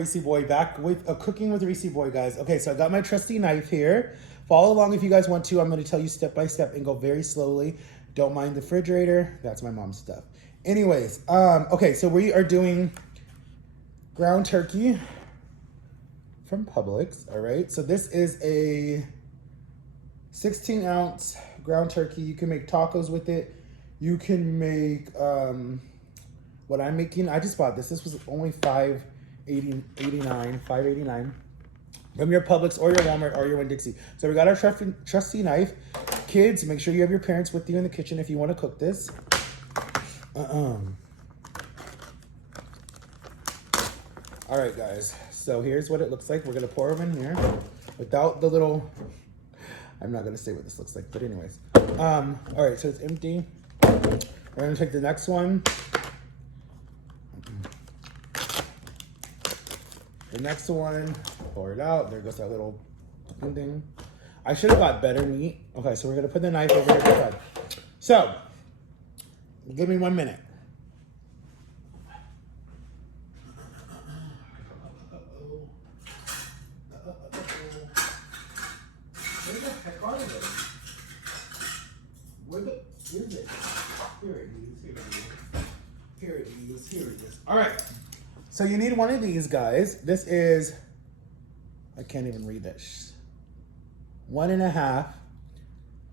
Reese Boy, back with a cooking with Reese Boy, guys. Okay, so I got my trusty knife here. Follow along if you guys want to. I'm going to tell you step by step and go very slowly. Don't mind the refrigerator. That's my mom's stuff. Anyways, okay, so we are doing ground turkey from Publix, all right? So this is a 16-ounce ground turkey. You can make tacos with it. You can make, what I'm making, I just bought this. This was only $5.89 from your Publix or your Walmart or your Winn-Dixie. So we got our trusty knife. Kids, make sure you have your parents with you in the kitchen if you want to cook this. All right, guys. So here's what it looks like. We're going to pour them in here without the little... I'm not going to say what this looks like, but anyways. All right, so it's empty. We're going to take the next one. The next one, pour it out. There goes that little thing. I should have got better meat. Okay, so we're going to put the knife over here to the side. So, give me 1 minute. Where the heck are they? Where the is it? Here it is. Here it is. Here it is. Here it is. All right. So you need one of these guys. This is, I can't even read this. 1.5,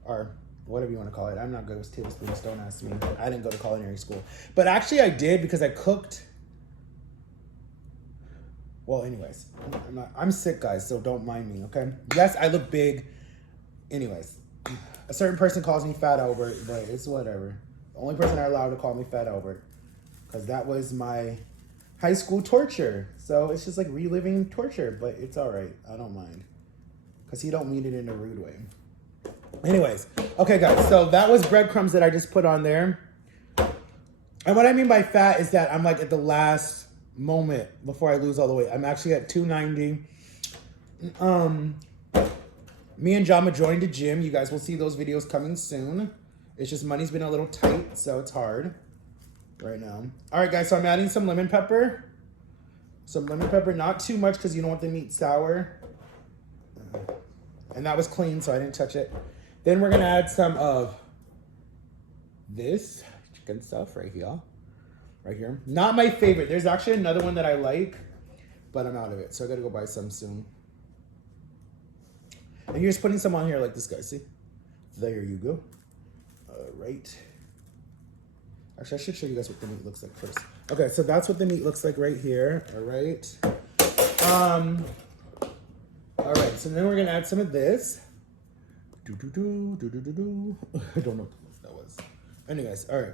or whatever you want to call it. I'm not good with tablespoons. Don't ask me. I didn't go to culinary school, but actually I did because I cooked. Well, anyways, I'm sick, guys, so don't mind me, okay? Yes, I look big. Anyways, a certain person calls me Fat Albert, but it's whatever. The only person I allowed to call me Fat Albert, because that was my high school torture. So it's just like reliving torture, but it's all right. I don't mind, because he don't mean it in a rude way. Anyways, okay, guys, so that was breadcrumbs that I just put on there. And what I mean by fat is that I'm like at the last moment before I lose all the weight. I'm actually at 290. Me and Jama joined a gym. You guys will see those videos coming soon. It's just money's been a little tight, so it's hard right now. All right, guys, so I'm adding some lemon pepper. Some lemon pepper, not too much because you don't want the meat sour. And that was clean, so I didn't touch it. Then we're gonna add some of this chicken stuff right here. Right here. Not my favorite. There's actually another one that I like, but I'm out of it. So I gotta go buy some soon. And you're just putting some on here like this, guys. See? There you go. All right. Actually, I should show you guys what the meat looks like first. Okay, so that's what the meat looks like right here. All right. All right, so then we're gonna add some of this. I don't know what that was. Anyways, all right.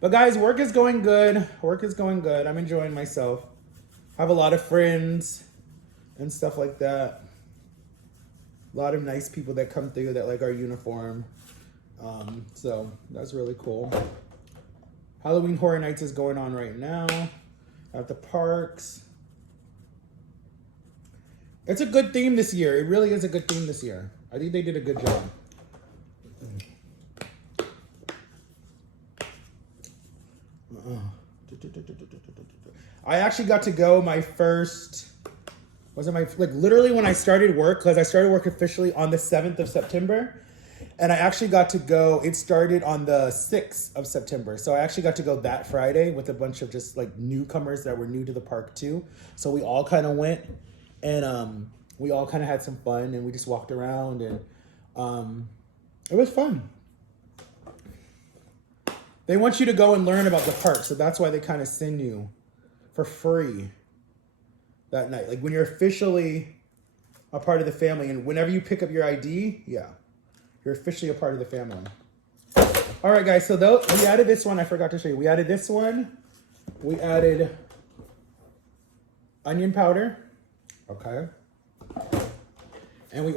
But guys, work is going good. Work is going good. I'm enjoying myself. I have a lot of friends and stuff like that. A lot of nice people that come through that like our uniform. So that's really cool. Halloween Horror Nights is going on right now at the parks. It's a good theme this year. It really is a good theme this year. I think they did a good job. I actually got to go my first, literally when I started work, because I started work officially on the 7th of September. And I actually got to go, it started on the 6th of September. So I actually got to go that Friday with a bunch of just like newcomers that were new to the park too. So we all kind of went and we all kind of had some fun and we just walked around and it was fun. They want you to go and learn about the park. So that's why they kind of send you for free that night. Like when you're officially a part of the family and whenever you pick up your ID, yeah. You're officially a part of the family. All right, guys. So we added this one. I forgot to show you. We added this one. We added onion powder. Okay. And we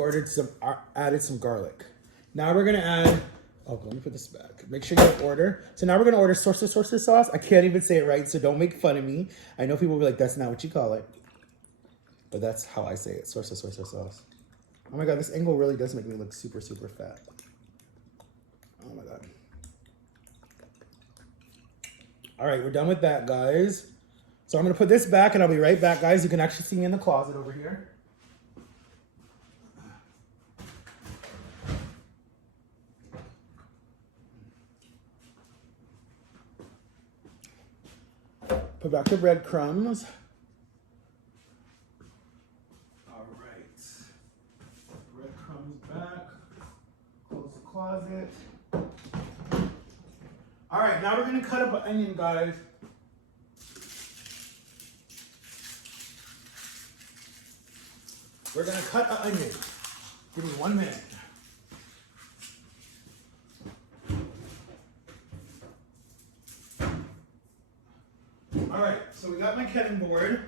added some garlic. Now we're going to add, let me put this back. Make sure you order. So now we're going to order source sauce. I can't even say it right, so don't make fun of me. I know people will be like, that's not what you call it. But that's how I say it. Source sauce. Oh my God, this angle really does make me look super, super fat. Oh my God. All right, we're done with that, guys. So I'm gonna put this back and I'll be right back, guys. You can actually see me in the closet over here. Put back the breadcrumbs. All right. Breadcrumbs back. Close the closet. All right, now we're gonna cut up an onion, guys. We're gonna cut an onion. Give me 1 minute. All right, so we got my cutting board.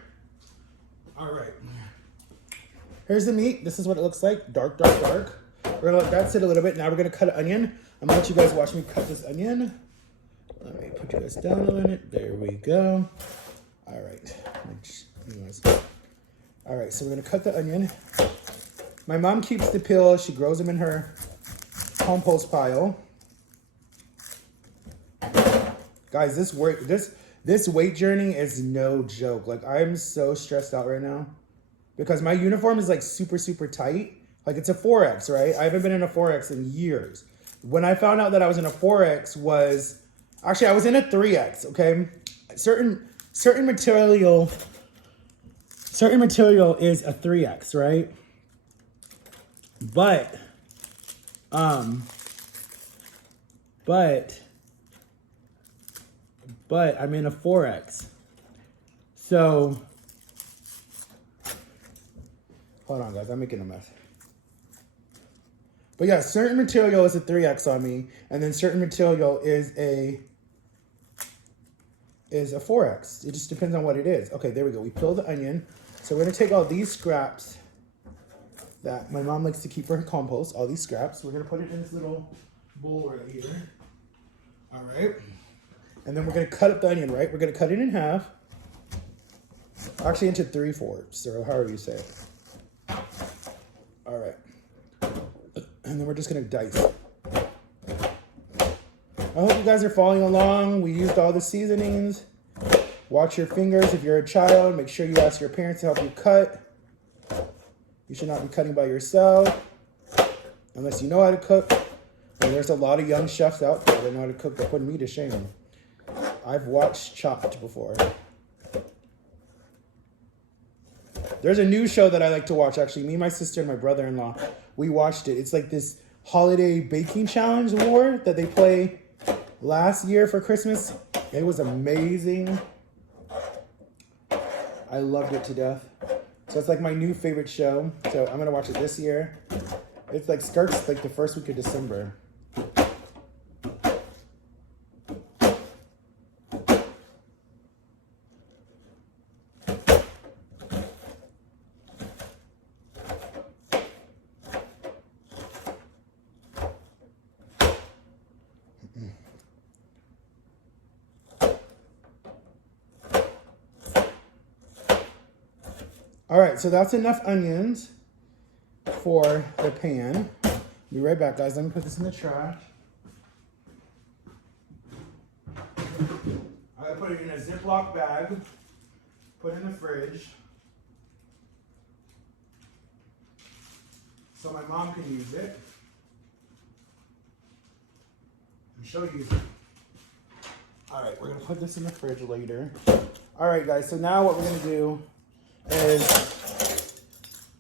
All right. Here's the meat. This is what it looks like. Dark, dark, dark. We're gonna let that sit a little bit. Now we're gonna cut an onion. I'm gonna let you guys watch me cut this onion. Let me put you guys down a minute. There we go. All right. All right, so we're gonna cut the onion. My mom keeps the peel. She grows them in her compost pile. Guys, this weight journey is no joke. Like, I'm so stressed out right now because my uniform is like super, super tight. Like, it's a 4X, right? I haven't been in a 4X in years. When I found out that I was in a 4X actually, I was in a 3X, okay? Certain material is a 3X, right? But I'm in a 4X. So, hold on, guys, I'm making a mess. But yeah, certain material is a 3X on me, and then certain material is a 4X. It just depends on what it is. Okay, there we go. We peel the onion. So we're gonna take all these scraps that my mom likes to keep for her compost, all these scraps. We're gonna put it in this little bowl right here. All right. And then we're gonna cut up the onion, right? We're gonna cut it in half. Actually into 3/4, or however you say it. All right. And then we're just gonna dice. I hope you guys are following along. We used all the seasonings. Watch your fingers if you're a child. Make sure you ask your parents to help you cut. You should not be cutting by yourself unless you know how to cook. And there's a lot of young chefs out there that know how to cook that put me to shame. I've watched Chopped before. There's a new show that I like to watch, actually. Me, my sister, and my brother-in-law, we watched it. It's like this holiday baking challenge war that they play last year for Christmas. It was amazing. I loved it to death. So it's like my new favorite show. So I'm gonna watch it this year. It's like starts like the first week of December. All right, so that's enough onions for the pan. Be right back, guys. Let me put this in the trash. I'm gonna put it in a Ziploc bag, put it in the fridge, so my mom can use it. And she'll use it. All right, we're gonna put this in the fridge later. All right, guys, so now what we're gonna do is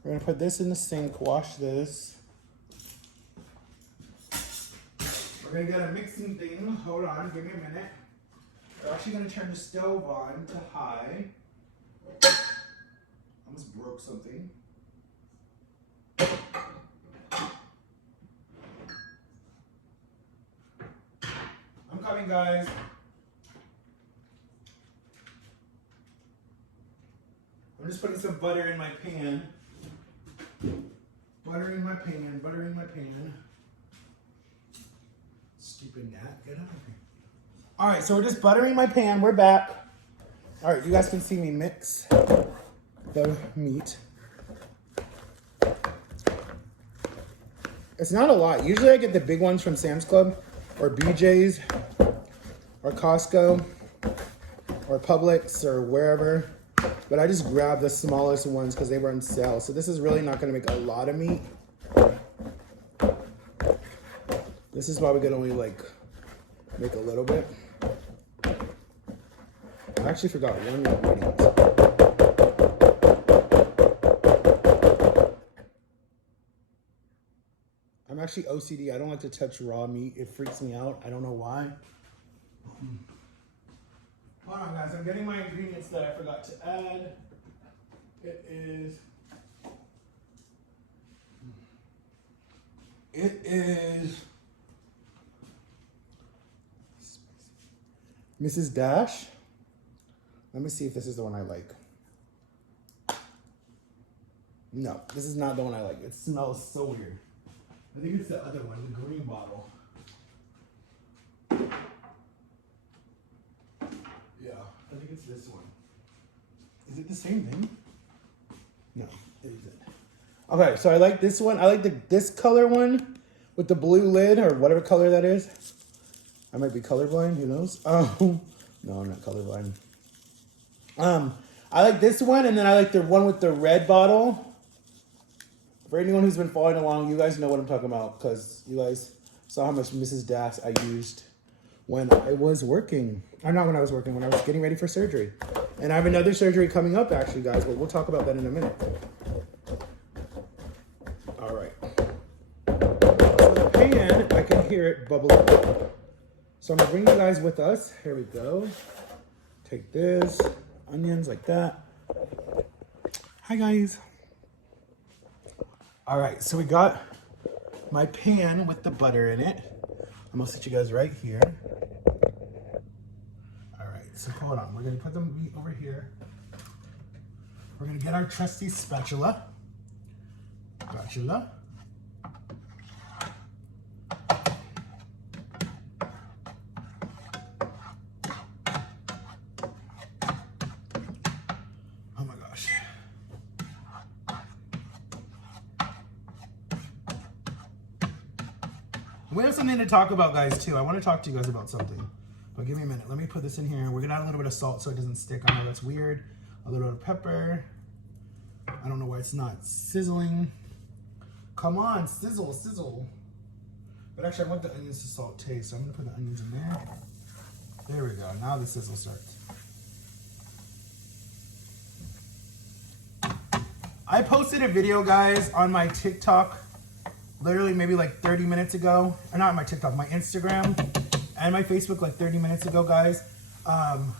we're gonna put this in the sink, wash this. We're gonna get a mixing thing. Hold on, give me a minute. We're actually gonna turn the stove on to high. Almost broke something. I'm coming, guys. I'm just putting some butter in my pan. Butter in my pan, butter in my pan. Stupid gnat, get out of here. All right, so we're just buttering my pan. We're back. All right, you guys can see me mix the meat. It's not a lot. Usually I get the big ones from Sam's Club or BJ's or Costco. or Publix or wherever. But I just grabbed the smallest ones because they were on sale. So this is really not going to make a lot of meat. This is probably going to only like make a little bit. I actually forgot one ingredient. I'm actually OCD. I don't like to touch raw meat. It freaks me out. I don't know why. Hold on, guys. I'm getting my ingredients that I forgot to add. It is Mrs. Dash. Let me see if this is the one I like. No, this is not the one I like. It smells so weird. I think it's the other one, the green bottle. Yeah, I think it's this one. Is it the same thing? No, it isn't. Okay, so I like this one. I like this color one with the blue lid or whatever color that is. I might be colorblind, who knows? No, I'm not colorblind. I like this one, and then I like the one with the red bottle. For anyone who's been following along, you guys know what I'm talking about because you guys saw how much Mrs. Dash I used when I was working. Not when I was working, when I was getting ready for surgery. And I have another surgery coming up, actually, guys, but we'll talk about that in a minute. All right. So the pan, I can hear it bubbling. So I'm going to bring you guys with us. Here we go. Take this. Onions like that. Hi, guys. All right, so we got my pan with the butter in it. I'm gonna sit you guys right here. All right, so hold on. We're gonna put the meat over here. We're gonna get our trusty spatula. Oh my gosh. We have something to talk about, guys, too. I want to talk to you guys about something. But give me a minute. Let me put this in here. We're going to add a little bit of salt so it doesn't stick. I know that's weird. A little bit of pepper. I don't know why it's not sizzling. Come on, sizzle, sizzle. But actually, I want the onions to saute, so I'm going to put the onions in there. There we go. Now the sizzle starts. I posted a video, guys, on my TikTok literally maybe like 30 minutes ago. Or not my TikTok, my Instagram and my Facebook like 30 minutes ago, guys. All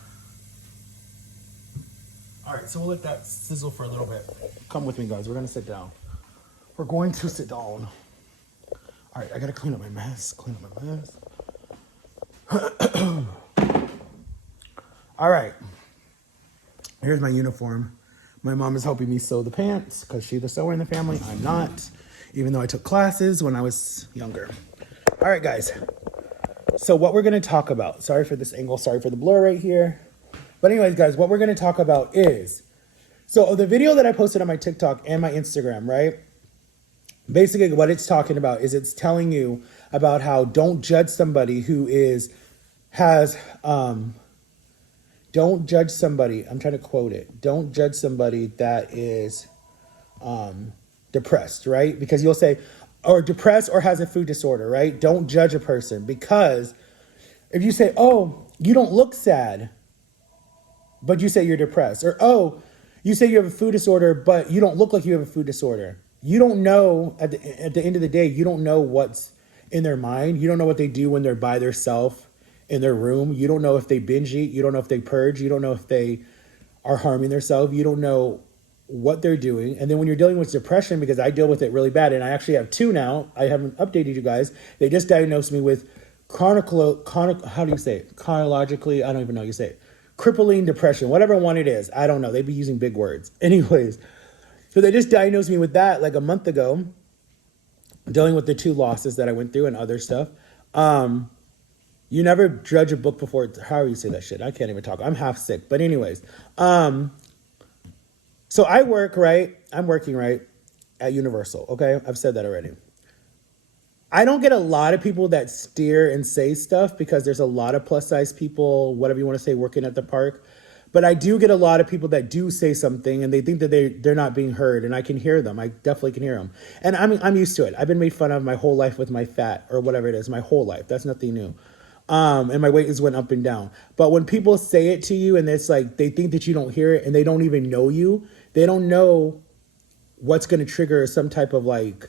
right, so we'll let that sizzle for a little bit. Come with me, guys. We're going to sit down. We're going to sit down. All right, I got to clean up my mess. All right. Here's my uniform. My mom is helping me sew the pants because she's the sewer in the family. I'm not, even though I took classes when I was younger. All right, guys. So what we're going to talk about, sorry for this angle, sorry for the blur right here. But anyways, guys, what we're going to talk about is, so the video that I posted on my TikTok and my Instagram, right? Basically what it's talking about is it's telling you about how don't judge somebody who don't judge somebody, I'm trying to quote it. Don't judge somebody that is depressed, right? Because you'll say, or depressed or has a food disorder, right? Don't judge a person because if you say, oh, you don't look sad, but you say you're depressed, or, oh, you say you have a food disorder, but you don't look like you have a food disorder. You don't know, at the end of the day, you don't know what's in their mind. You don't know what they do when they're by themselves in their room. You don't know if they binge eat. You don't know if they purge. You don't know if they are harming themselves. You don't know what they're doing. And then when you're dealing with depression, because I deal with it really bad, and I actually have 2 now. I haven't updated you guys. They just diagnosed me with how do you say it? Chronologically, I don't even know how you say it. Crippling depression, whatever one it is. I don't know. They'd be using big words. Anyways, so they just diagnosed me with that like a month ago, dealing with the 2 losses that I went through and other stuff. You never judge a book before, however you say that shit. I can't even talk. I'm half sick. But anyways, so I work, right? I'm working, right, at Universal, okay? I've said that already. I don't get a lot of people that steer and say stuff because there's a lot of plus size people, whatever you want to say, working at the park. But I do get a lot of people that do say something and they think that they're not being heard, and I can hear them. I definitely can hear them, and I'm used to it. I've been made fun of my whole life with my fat or whatever it is, my whole life. That's nothing new. And my weight has went up and down. But when people say it to you and it's like they think that you don't hear it and they don't even know you, they don't know what's going to trigger some type of like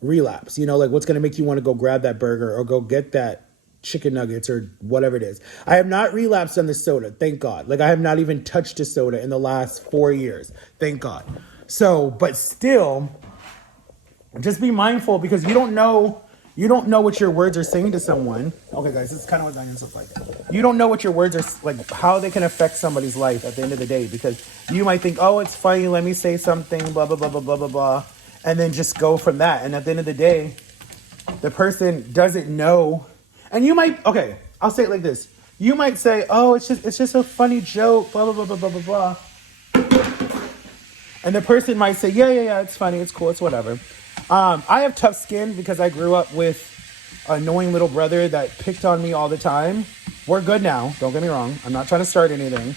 relapse, like what's going to make you want to go grab that burger or go get that chicken nuggets or whatever it is. I have not relapsed on the soda, thank God. Like I have not even touched a soda in the last 4 years, thank God. So, but still, just be mindful because you don't know what your words are saying to someone. Okay, guys, this is kind of what Diane's look like. You don't know what your words are like, how they can affect somebody's life at the end of the day, because you might think, oh, it's funny, let me say something, blah, blah, blah, blah, blah, blah, blah, and then just go from that. And at the end of the day, the person doesn't know. And you might, okay, I'll say it like this. You might say, oh, it's just a funny joke, blah, blah, blah, blah, blah, blah, blah. And the person might say, yeah, it's funny, it's cool, it's whatever. I have tough skin because I grew up with an annoying little brother that picked on me all the time. We're good now, don't get me wrong. I'm not trying to start anything.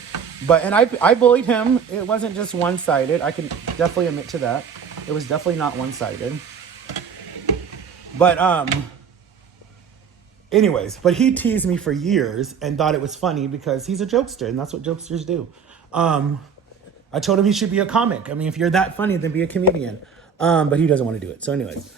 And I bullied him. It wasn't just one-sided. I can definitely admit to that. It was definitely not one-sided. But anyways, but he teased me for years and thought it was funny because he's a jokester and that's what jokesters do. I told him he should be a comic. I mean, if you're that funny, then be a comedian. But he doesn't want to do it. So anyways,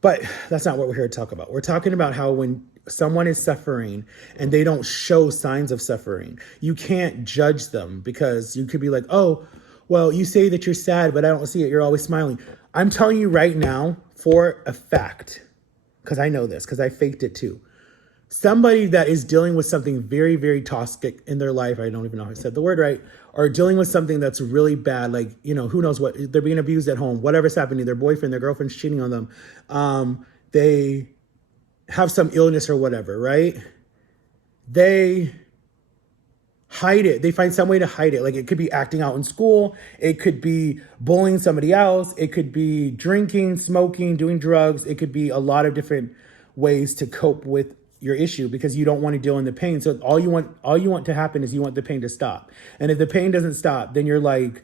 but that's not what we're here to talk about. We're talking about how when someone is suffering and they don't show signs of suffering, you can't judge them because you could be like, oh, well, you say that you're sad, but I don't see it. You're always smiling. I'm telling you right now for a fact, because I know this, because I faked it too. Somebody that is dealing with something very, very toxic in their life, I don't even know if I said the word right, or dealing with something that's really bad, like, who knows what, they're being abused at home, whatever's happening, their boyfriend, their girlfriend's cheating on them, they have some illness or whatever, right? They hide it. They find some way to hide it. Like it could be acting out in school. It could be bullying somebody else. It could be drinking, smoking, doing drugs. It could be a lot of different ways to cope with your issue because you don't want to deal in the pain. So all you want to happen is you want the pain to stop. And if the pain doesn't stop, then you're like,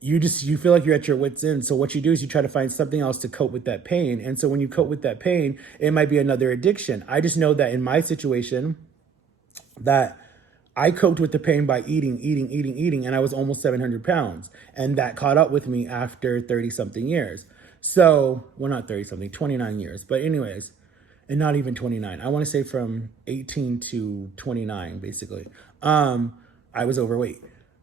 you feel like you're at your wit's end. So what you do is you try to find something else to cope with that pain. And so when you cope with that pain, it might be another addiction. I just know that in my situation that I coped with the pain by eating, and I was almost 700 pounds. And that caught up with me after 30 something years. So, well, not 30 something, 29 years. But anyways, and not even 29. I want to say from 18 to 29, basically. I was overweight.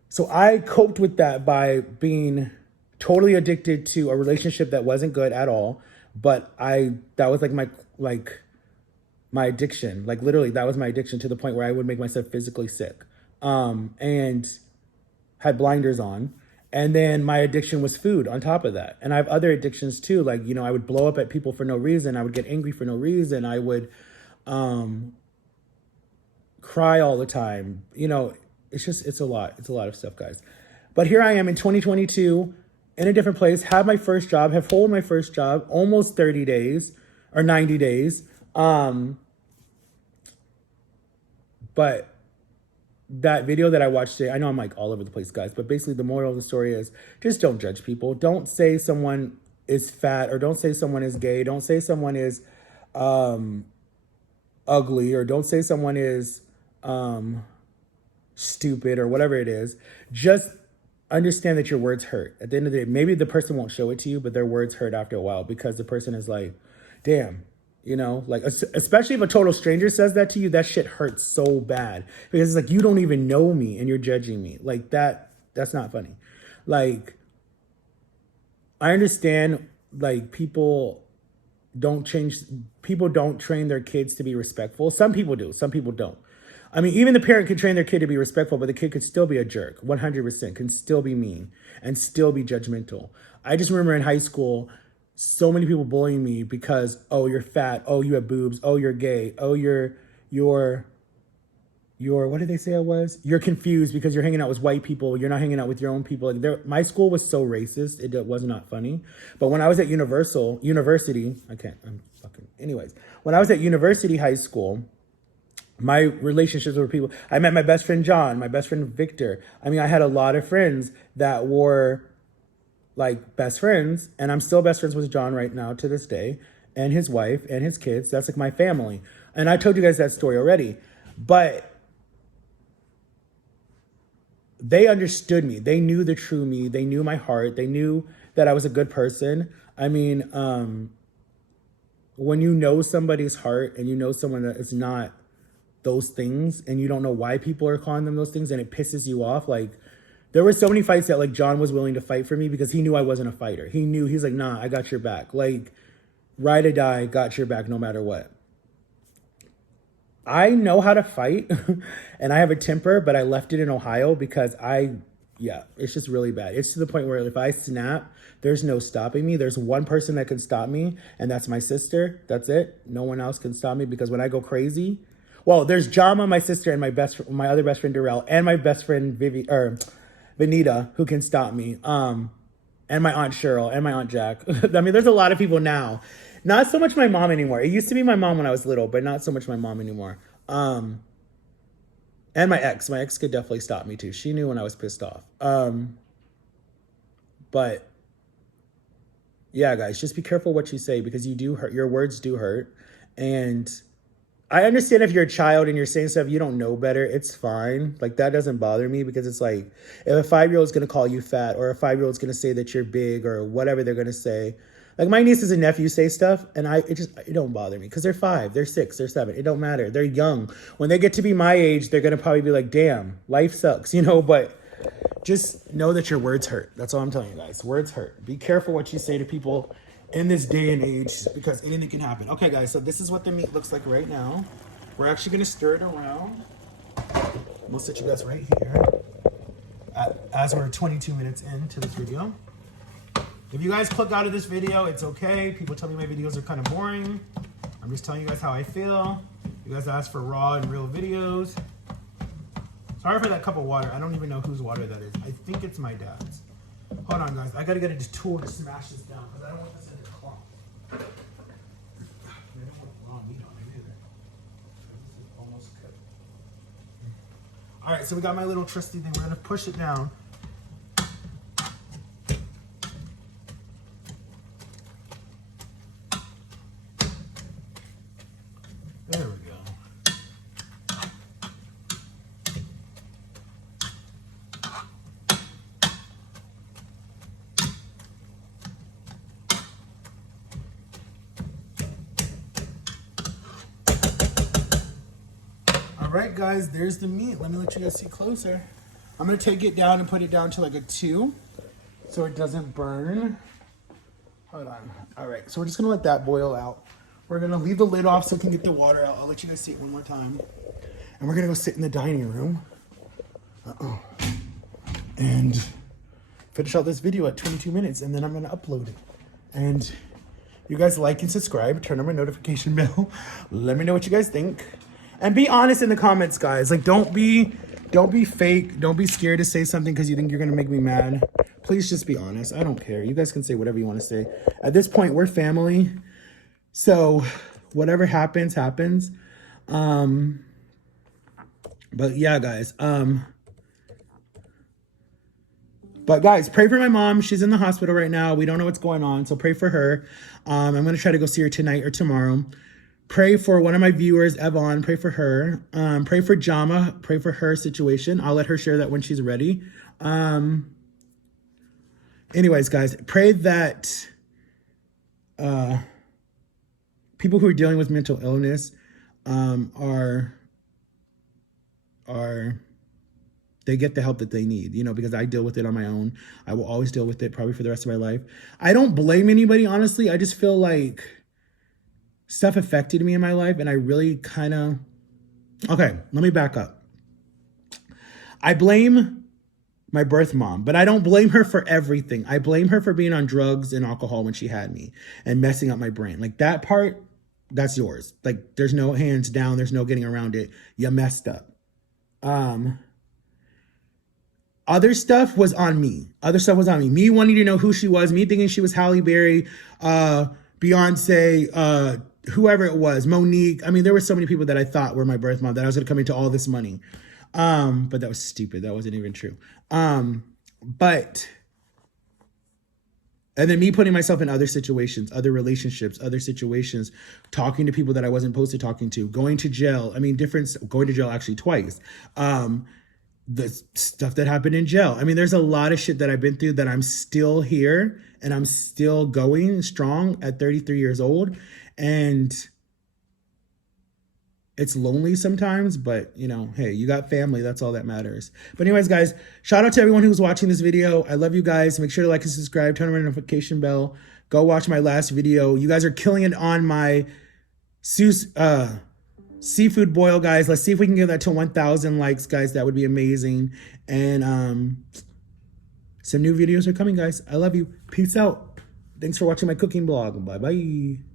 So I coped with that by being totally addicted to a relationship that wasn't good at all. But that was like my addiction. Like literally that was my addiction to the point where I would make myself physically sick. And had blinders on. And then my addiction was food on top of that. And I have other addictions too. Like, I would blow up at people for no reason. I would get angry for no reason. I would cry all the time. It's a lot. It's a lot of stuff, guys. But here I am in 2022 in a different place, have my first job, have hold my first job, almost 30 days or 90 days. But that video that I watched today, I know I'm like all over the place, guys, but basically the moral of the story is just don't judge people. Don't say someone is fat or don't say someone is gay. Don't say someone is ugly or don't say someone is stupid or whatever it is. Just understand that your words hurt. At the end of the day, maybe the person won't show it to you, but their words hurt after a while because the person is like, damn. Like especially if a total stranger says that to you, that shit hurts so bad because it's like, you don't even know me and you're judging me like that's not funny. Like, I understand like people don't train their kids to be respectful. Some people do, some people don't. I mean, even the parent could train their kid to be respectful, but the kid could still be a jerk. 100% can still be mean and still be judgmental. I just remember in high school, so many people bullying me because, oh, you're fat. Oh, you have boobs. Oh, you're gay. Oh, you're what did they say I was? You're confused because you're hanging out with white people. You're not hanging out with your own people. Like my school was so racist. It was not funny. But when I was at university, anyways, when I was at university high school, my relationships were people. I met my best friend, John, my best friend, Victor. I mean, I had a lot of friends that were like best friends, and I'm still best friends with John right now to this day, and his wife and his kids. That's like my family. And I told you guys that story already, but they understood me. They knew the true me. They knew my heart. They knew that I was a good person. I mean, when you know somebody's heart and you know someone that is not those things and you don't know why people are calling them those things and it pisses you off, like there were so many fights that like John was willing to fight for me because he knew I wasn't a fighter. He knew, he's like, nah, I got your back. Like ride or die, got your back no matter what. I know how to fight and I have a temper, but I left it in Ohio because it's just really bad. It's to the point where if I snap, there's no stopping me. There's one person that can stop me, and that's my sister. That's it. No one else can stop me because when I go crazy, well, there's Jama, my sister, and my other best friend Darrell, and my best friend Vanita, who can stop me. And my aunt Cheryl and my aunt Jack. I mean, there's a lot of people now. Not so much my mom anymore. It used to be my mom when I was little, but not so much my mom anymore. And my ex. My ex could definitely stop me too. She knew when I was pissed off. But yeah, guys, just be careful what you say because you do hurt. Your words do hurt. And I understand if you're a child and you're saying stuff you don't know better, it's fine. Like that doesn't bother me because it's like if a 5-year-old is going to call you fat or a 5-year-old is going to say that you're big or whatever they're going to say. Like my nieces and nephews say stuff and it don't bother me because they're 5, they're 6, they're 7. It don't matter. They're young. When they get to be my age, they're going to probably be like, damn, life sucks, but just know that your words hurt. That's all I'm telling you guys. Words hurt. Be careful what you say to people in this day and age because anything can happen. Okay, guys, so this is what the meat looks like right now. We're actually going to stir it around. We'll sit you guys right here as we're 22 minutes into this video. If you guys click out of this video, it's okay. People tell me my videos are kind of boring. I'm just telling you guys how I feel. You guys ask for raw and real videos. Sorry for that cup of water. I don't even know whose water that is. I think it's my dad's. Hold on, guys. I gotta get a tool to smash this down because I don't want this in the clump. I don't want raw meat on it either. This is almost cooked. All right, so we got my little trusty thing. We're gonna push it down. There we go. All right, guys, there's the meat. Let me let you guys see closer. I'm gonna take it down and put it down to like a 2 so it doesn't burn. Hold on. All right, so we're just gonna let that boil out. We're gonna leave the lid off so it can get the water out. I'll let you guys see it one more time. And we're gonna go sit in the dining room. And finish out this video at 22 minutes and then I'm gonna upload it. And you guys like and subscribe, turn on my notification bell. Let me know what you guys think. And be honest in the comments, guys. Like don't be fake. Don't be scared to say something because you think you're gonna make me mad. Please just be honest. I don't care. You guys can say whatever you want to say. At this point, we're family. So whatever happens, happens. But yeah, guys. But guys, pray for my mom. She's in the hospital right now. We don't know what's going on. So pray for her. I'm going to try to go see her tonight or tomorrow. Pray for one of my viewers, Evon. Pray for her. Pray for Jama. Pray for her situation. I'll let her share that when she's ready. Anyways, guys, pray that people who are dealing with mental illness they get the help that they need, because I deal with it on my own. I will always deal with it probably for the rest of my life. I don't blame anybody, honestly. I just feel like stuff affected me in my life and I really okay, let me back up. I blame my birth mom, but I don't blame her for everything. I blame her for being on drugs and alcohol when she had me and messing up my brain. Like that part, that's yours. Like there's no hands down. There's no getting around it. You messed up. Other stuff was on me. Other stuff was on me. Me wanting to know who she was, me thinking she was Halle Berry, Beyonce, whoever it was, Monique. I mean, there were so many people that I thought were my birth mom that I was going to come into all this money. But that was stupid. That wasn't even true. But, and then me putting myself in other situations, other relationships, other situations, talking to people that I wasn't supposed to talking to, going to jail. I mean, going to jail actually twice. The stuff that happened in jail. I mean, there's a lot of shit that I've been through that I'm still here and I'm still going strong at 33 years old. And it's lonely sometimes, but you know, hey, you got family. That's all that matters. But anyways, guys, shout out to everyone who's watching this video. I love you guys. Make sure to like and subscribe, turn on the notification bell. Go watch my last video. You guys are killing it on my seafood boil, guys. Let's see if we can get that to 1,000 likes, guys. That would be amazing. And some new videos are coming, guys. I love you. Peace out. Thanks for watching my cooking blog. Bye-bye.